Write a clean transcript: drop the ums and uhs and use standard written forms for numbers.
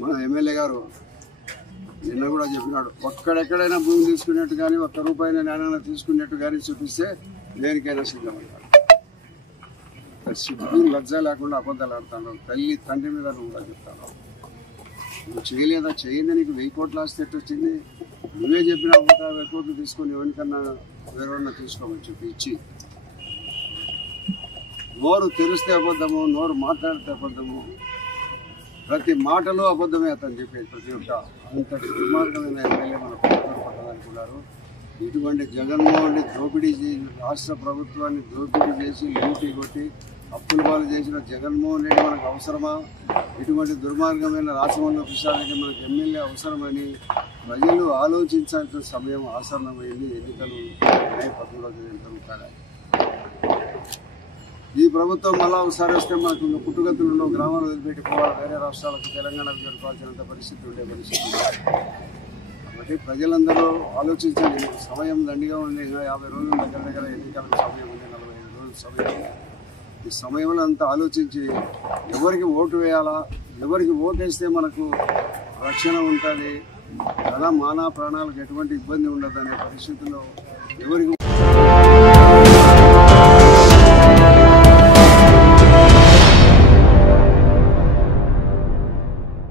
మన ఎమ్మెల్యే గారు నిన్న కూడా చెప్పినాడు, ఒక్కడెక్కడైనా భూమి తీసుకున్నట్టు కానీ ఒక్క రూపాయిన నాణ్యాన్ని తీసుకున్నట్టు కానీ చూపిస్తే దేనికైనా సిద్ధమవుతాడు. సిగ్గు లజ్జ లేకుండా అబద్ధాలు ఆడుతాను. తల్లి తండ్రి మీద నువ్వు కూడా చెప్తాను. నువ్వు చేయలేదా? చేయండి. నీకు 1000 కోట్ల ఆస్తి ఎట్టు వచ్చింది? నువ్వే చెప్పినా 150 కోట్లు తీసుకొని ఎవరికన్నా వేరేన్నా తీసుకోమని చెప్పి ఇచ్చి, నోరు తెరిస్తే అబద్ధము, నోరు మాట్లాడితే అబద్ధము, ప్రతి మాటలో అబద్ధమే అతను చెప్పేది. ప్రతి ఒక్క అంతటి దుర్మార్గమైన ఎమ్మెల్యే మన పట్టాలనుకున్నారు. ఇటువంటి జగన్మోహన్ రెడ్డి దోపిడీ చేసి రాష్ట్ర ప్రభుత్వాన్ని దోపిడీ చేసి లూటీ కొట్టి అప్పుల పాలు చేసిన జగన్మోహన్ రెడ్డి మనకు అవసరమా? ఇటువంటి దుర్మార్గమైన రాష్ట్రంలో ప్రసాదానికి మనకు ఎమ్మెల్యే అవసరమని ప్రజలు ఆలోచించాల్సిన సమయం ఆసన్నమైంది. ఎన్నికలు మే 13వ తేదీన జరుగుతాయి. ఈ ప్రభుత్వం మళ్ళా ఒకసారి వస్తే మనకు పుట్టుగతులు ఉండవు, గ్రామాలు వదిలిపెట్టి పోవాలి, వేరే రాష్ట్రాలకు తెలంగాణకు జరుపుకోవాల్సినంత పరిస్థితి ఉండే పరిస్థితి. కాబట్టి ప్రజలందరూ ఆలోచించండి. సమయం దండిగా ఉంది. 50 రోజుల దగ్గర ఎన్నికలకు సమయం ఉంది, 45 రోజుల సమయం. ఈ సమయంలో అంతా ఆలోచించి ఎవరికి ఓటు వేయాలా, ఎవరికి ఓటు వేస్తే మనకు రక్షణ ఉంటుంది, ధన మాన ప్రాణాలకు ఎటువంటి ఇబ్బంది ఉండదు అనే పరిస్థితుల్లో ఎవరికి